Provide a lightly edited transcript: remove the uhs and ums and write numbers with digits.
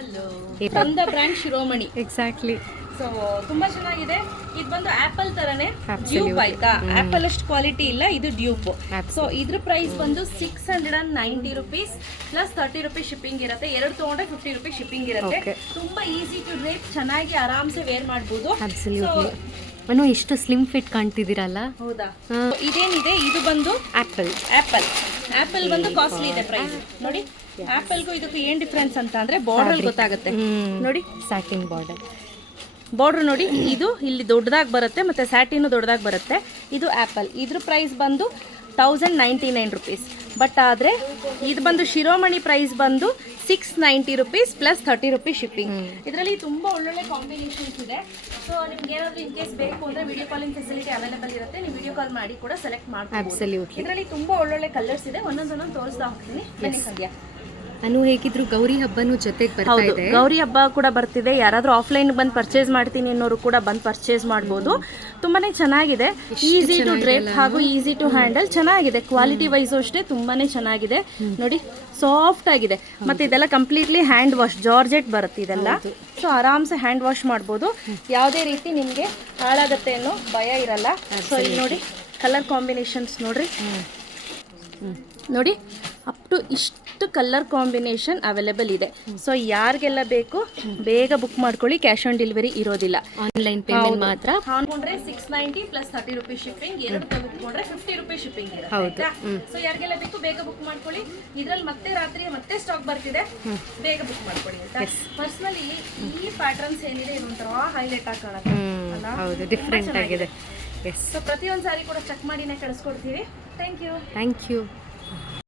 Hello ಒಂದ brand Shiromani exactly. So ತುಂಬಾ ಚೆನ್ನಾಗಿದೆ. ಇದು ಬಂದು ಆಪಲ್ ತರನೇ Absolutely. ಡ್ಯೂಪ್ ಆಯ್ತಾ. ಆಪಲ್ ಅಷ್ಟು ಕ್ವಾಲಿಟಿ ಇಲ್ಲ, ಇದು ಡ್ಯೂಪ್. ಸೊ ಇದ್ರ ಪ್ರೈಸ್ ಬಂದು 690 ರುಪೀಸ್ ಪ್ಲಸ್ 30 ರುಪೀಸ್ ಶಿಪ್ಪಿಂಗ್ ಇರುತ್ತೆ. ಎರಡು ತಗೊಂಡ್ರೆ 50 ರುಪೀಸ್ ಶಿಪ್ಪಿಂಗ್ ಇರುತ್ತೆ. Okay. ತುಂಬಾ ಈಸಿ ಟು ಡ್ರೇಪ್, ಚೆನ್ನಾಗಿ ಆರಾಮ್ಸೆ ವೇರ್ ಮಾಡ್ಬೋದು. ಅಬ್ಸಲ್ಯೂಟ್ಲಿ. ಅನು ಎಷ್ಟು ಸ್ಲಿಮ್ ಫಿಟ್ ಕಾಣ್ತಿದ್ದೀರಲ್ಲ. ಹೌದಾ. ಇದೇನಿದೆ ಇದು ಬಂದು ಆಪಲ್. ಆಪಲ್ ಆಪಲ್ ಬಂದು ಕಾಸ್ಟ್ಲಿ ಇದೆ ಪ್ರೈಸ್ ನೋಡಿ. ಆಪಲ್ಗೂ ಇದಕ್ಕೂ ಏನ್ ಡಿಫ್ರೆನ್ಸ್ ಅಂತ ಅಂದ್ರೆ ಬಾರ್ಡರ್ ಗೊತ್ತಾಗುತ್ತೆ ನೋಡಿ. ಸ್ಯಾಟಿನ್ ಬಾರ್ಡರ್ ನೋಡಿ, ಇದು ಇಲ್ಲಿ ದೊಡ್ಡದಾಗಿ ಬರುತ್ತೆ ಮತ್ತೆ ಸ್ಯಾಟಿನ್ ದೊಡ್ಡದಾಗಿ ಬರುತ್ತೆ. ಇದು ಆಪಲ್. ಇದ್ರ ಪ್ರೈಸ್ ಬಂದು 1099 ರುಪೀಸ್. ಬಟ್ ಆದರೆ ಇದು ಬಂದು ಶಿರೋಮಣಿ ಪ್ರೈಸ್ ಬಂದು 690 ರುಪೀಸ್ ಪ್ಲಸ್ 30 ರುಪೀಸ್ ಶಿಪ್ಪಿಂಗ್. ಇದರಲ್ಲಿ ತುಂಬ ಒಳ್ಳೊಳ್ಳೆ ಕಾಂಬಿನೇಷನ್ಸ್ ಇದೆ. ಸೊ ನಿಮ್ಗೆ ಏನಾದರೂ ಇನ್ ಕೇಸ್ ಬೇಕು ಅಂದರೆ ವಿಡಿಯೋ ಕಾಲಿಂಗ್ ಫೆಸಿಲಿಟಿ ಅವೈಲೇಬಲ್ ಇರುತ್ತೆ. ನೀವು ವಿಡಿಯೋ ಕಾಲ್ ಮಾಡಿ ಕೂಡ ಸೆಲೆಕ್ಟ್ ಮಾಡ್ಬೋದು. ಅಬ್ಸಲ್ಯೂಟ್ಲಿ. ಇದರಲ್ಲಿ ತುಂಬ ಒಳ್ಳೊಳ್ಳೆ ಕಲರ್ಸ್ ಇದೆ. ಒಂದೊಂದೊಂದೊಂದು ತೋರಿಸ್ತಾ ಹೋಗ್ತೀನಿ. ಬನ್ನಿ ಸಂಧ್ಯಾ. ಅನು ಹೇಗಿದ್ರು ಗೌರಿ ಹಬ್ಬನೂ ಜೊತೆಗೆ ಬರ್ತಾ ಹೌದು, ಇದೆ. ಗೌರಿ ಹಬ್ಬ ಕೂಡ ಬರ್ತಿದೆ. ಯಾರಾದರೂ ಆಫ್ಲೈನ್ ಬಂದು ಪರ್ಚೇಸ್ ಮಾಡ್ತೀನಿ ಅನ್ನೋರು ಕೂಡ ಬಂದು ಪರ್ಚೇಸ್ ಮಾಡ್ಬೋದು. ತುಂಬಾನೇ ಚೆನ್ನಾಗಿದೆ, ಈಸಿ ಟು ಡ್ರೇಪ್ ಹಾಗೂ ಈಸಿ ಟು ಹ್ಯಾಂಡಲ್. ಚೆನ್ನಾಗಿದೆ, ಕ್ವಾಲಿಟಿ ವೈಸು ಅಷ್ಟೇ ತುಂಬಾನೇ ಚೆನ್ನಾಗಿದೆ ನೋಡಿ. ಸಾಫ್ಟ್ ಆಗಿದೆ ಮತ್ತೆ ಇದೆಲ್ಲ ಕಂಪ್ಲೀಟ್ಲಿ ಹ್ಯಾಂಡ್ ವಾಶ್, ಜಾರ್ಜೆಟ್ ಬರುತ್ತೆ ಇದೆಲ್ಲ. ಸೊ ಆರಾಮ್ಸೆ ಹ್ಯಾಂಡ್ ವಾಶ್ ಮಾಡ್ಬೋದು. ಯಾವುದೇ ರೀತಿ ನಿಮಗೆ ಹಾಳಾಗತ್ತೆ ಅನ್ನೋ ಭಯ ಇರಲ್ಲ. ಸೊ ಇಲ್ಲಿ ನೋಡಿ ಕಲರ್ ಕಾಂಬಿನೇಷನ್ಸ್ ನೋಡ್ರಿ ನೋಡಿ, ಅಪ್ ಟು ಇಷ್ಟು ಕಲರ್ ಕಾಂಬಿನೇಷನ್ ಅವೈಲೇಬಲ್ ಇದೆ. ಸೊ ಯಾರಿಗೆಲ್ಲ ಬೇಕು ಬೇಗ ಬುಕ್ ಮಾಡ್ಕೊಳ್ಳಿ. ಕ್ಯಾಶ್ ಆನ್ ಡೆಲಿವರಿ ಇರೋದಿಲ್ಲ, ಆನ್ಲೈನ್ ಪೇಮೆಂಟ್ ಮಾತ್ರ. ಹಾಕೊಂಡ್ರೆ 690 ಪ್ಲಸ್ 30 ರುಪೀಸ್ ಶಿಪ್ಪಿಂಗ್. ಎರಡು ತೆಗೆದುಕೊಂಡ್ರೆ 50 ರುಪೀಸ್ ಶಿಪ್ಪಿಂಗ್ ಇರುತ್ತೆ. ಸೊ ಯಾರಿಗೆಲ್ಲ ಬೇಕು ಬೇಗ ಬುಕ್ ಮಾಡ್ಕೊಳ್ಳಿ. ಇದ್ರಲ್ಲಿ ಮತ್ತೆ ರಾತ್ರಿ ಮತ್ತೆ ಸ್ಟಾಕ್ ಬರ್ತಿದೆ, ಬೇಗ ಬುಕ್ ಮಾಡ್ಕೊಳ್ಳಿ ಅಂತ. ಪರ್ಸನಲಿ ಈ ಪ್ಯಾಟರ್ನ್ಸ್ ಏನಿದೆ ಇದೊಂಥರ ಹೈಲೈಟ್ ಆಗಿ ಕಾಣುತ್ತೆ ಅಲ್ಲ. ಹೌದು, ಡಿಫ್ರೆಂಟ್ ಆಗಿದೆ. ಎಸ್. ಸೊ ಪ್ರತಿಯೊಂದು ಸಾರಿ ಕೂಡ ಚೆಕ್ ಮಾಡಿನೇ ಕಳಿಸ್ಕೊಡ್ತೀವಿ. Thank you.